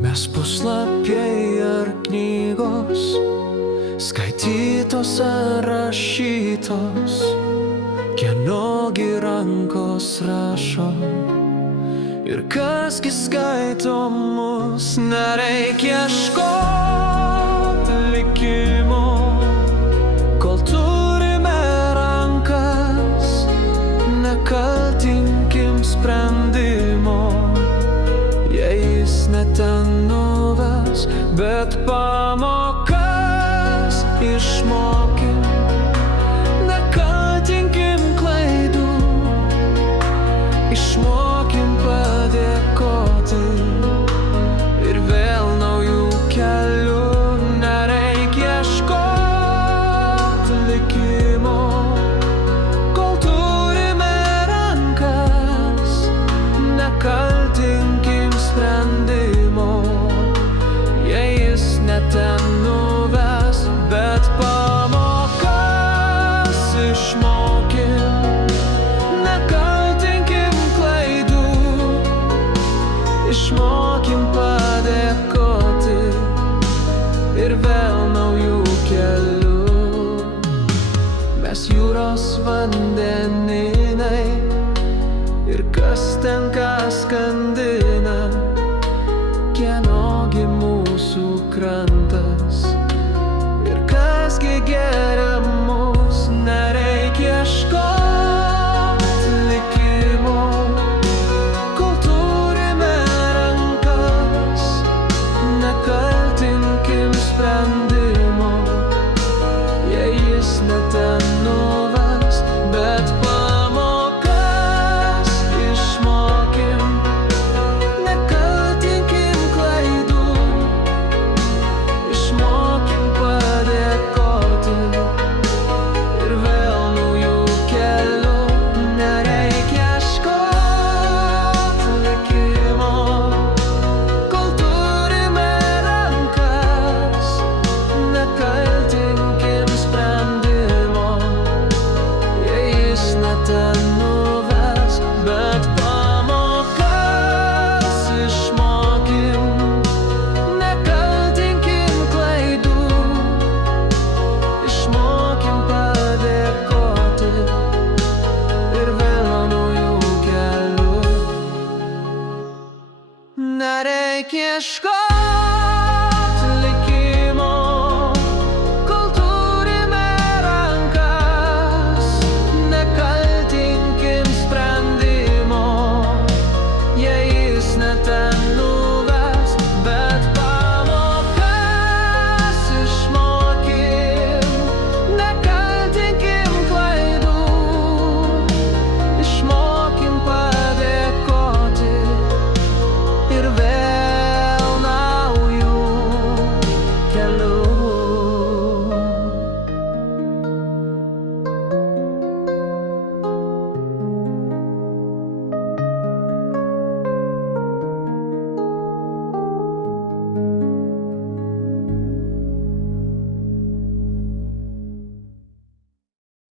Mes puslapiai ar knygos, skaitytos ar rašytos, kienogi rankos rašo ir kasgi skaito mus. Nereikia ieškoti likimo, kol turime rankas. Nekaltinkim sprendimo, jei jis ne ten nuves, bet pamokas išmokim. Nekaltinkim klaidų, išmokim padėkoti ir vėl naujų kelių. Nereikia ieškoti likimo, kol turime rankas. Nekaltinkim sprendimo, jei jis ne ten nuves, bet pamokas išmokim. Nekaltinkim klaidų, išmokim padėkoti ir vėl naujų kelių. Mes jūros vandenynai ir kas ten ką skandina, kienogi mūsų krantas ir kasgi geria mus. Nereikia ieškoti likimo, kol turime rankas. Nekaltinkim sprendimo, jei jis ne ten nuves, bet pamokas išmokim. Nekaltinkim klaidų, išmokim padėkoti ir vėl naujų kelių. Nereikia ieškoti likimo, kol turime rankas. Nekaltinkim sprendimo, jei jis ne ten nuves, bet pamokas išmokim. Nekaltinkim klaidų, išmokim padėkoti ir vėl naujų kelių. Nereikia ieškoti